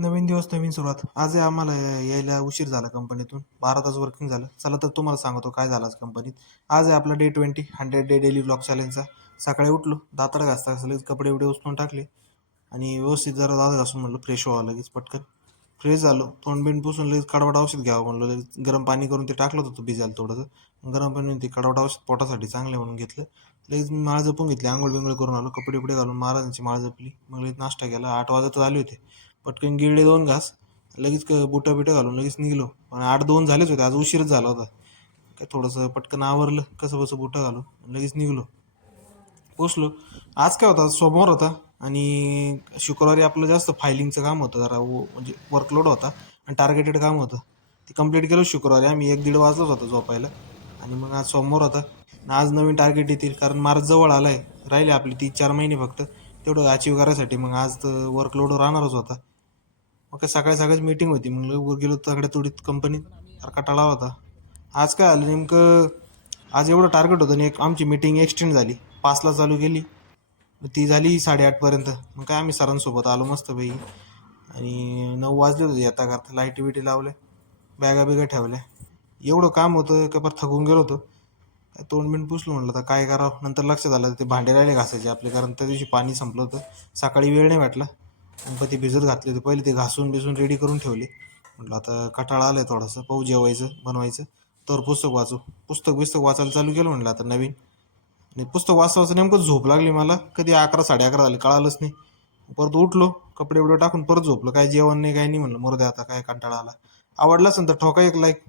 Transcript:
नवीन दिवस नवीन सुरुवात. आज आहे आम्हाला यायला उशीर झाला कंपनीतून. बारा तास वर्किंग झालं. चला तर तुम्हाला सांगतो काय झालं आज कंपनीत. आज आहे आपला day twenty hundred day daily vlog चॅलेंजचा सकाळी उठलो दातड घासता लगेच कपडे एवढे उचलून टाकले. आणि व्यवस्थित जरा दात घासून म्हणलं फ्रेश व्हावं लगेच पटकन. फ्रेश झालो. तोंडबिंड पुसून लगेच कडवट औषध घ्यावं म्हणलं. लगेच गरम पाणी करून ते टाकलं होतं भिजायला थोडंसं. गरम पाणी ते कडवट औषध पोटासाठी चांगलं म्हणून घेतलं. लगेच माळ जपून घेतली. आंघोळ बिंगोळ करून आलो. कपडे बिपडे घालून महाराजांची माळ जपली. मग लगेच नाश्ता केला. आठ वाजत आले होते. पटकन गिरडे दोन घास लगेच क बुटं बिटं घालून लगेच निघलो. पण आठ दोन झालेच होते आज उशीरच झाला होता. काय थोडंसं पटकन आवरलं कसं बसं बुटं घालून लगेच निघलो. पोचलो. आज काय होता सोमवार होता आणि शुक्रवारी आपलं जास्त फायलिंगचं काम होतं जरा म्हणजे वर्कलोड होता आणि टार्गेटेड काम होतं. ते कंप्लीट केलं शुक्रवारी आम्ही एक दीड वाजलाच होता झोपायला. आणि मग आज सोमवार होता आणि आज नवीन टार्गेट येतील कारण मार्च जवळ आला आहे राहिले आपले तीन चार महिने फक्त तेवढं अचीव करायसाठी मग आज तर वर्कलोड राहणारच होता. मग काय सकाळी सकाळीच मीटिंग होती. मग वर गेलो सगळ्या तोडीत कंपनीत सारखा टळा होता. आज काय आलं नेमकं? आज एवढं टार्गेट होतं आणि एक आमची मीटिंग एक्सटेंड झाली. पाचला चालू केली. मग ती झाली साडेआठपर्यंत मग काय आम्ही सरांसोबत आलो मस्त पैकी. आणि नऊ वाजले होते येता करता लाईटी बिटी लावल्या. बॅगा बिगा ठेवल्या. एवढं काम होतं का परत थकून गेलो होतो. तोंड बिंड पुसलो म्हटलं तर काय करावं? नंतर लक्षात आलं ते भांडे राहिले घासायचे आपले. कारण त्या दिवशी पाणी संपलं होतं. सकाळी वेळ नाही वाटला गणपती भिजत घातले होते. पहिले ते घासून बिसून रेडी करून ठेवले. म्हटलं आता कटाळा आलाय थोडासा. पाहू जेवायचं बनवायचं. तर पुस्तक वाचू. पुस्तक बिस्तक वाचायला चालू केलं म्हटलं आता नवीन. आणि पुस्तक वाचवायचं नेमकं झोप लागली मला. कधी अकरा साडे अकरा झाले कळालंच नाही. परत उठलो कपडे बिडे टाकून परत झोपलो. काय जेवण नाही काय नाही म्हणलं. मरू दे आता काय कंटाळा आला. आवडला असेल तर ठोका एक लाईक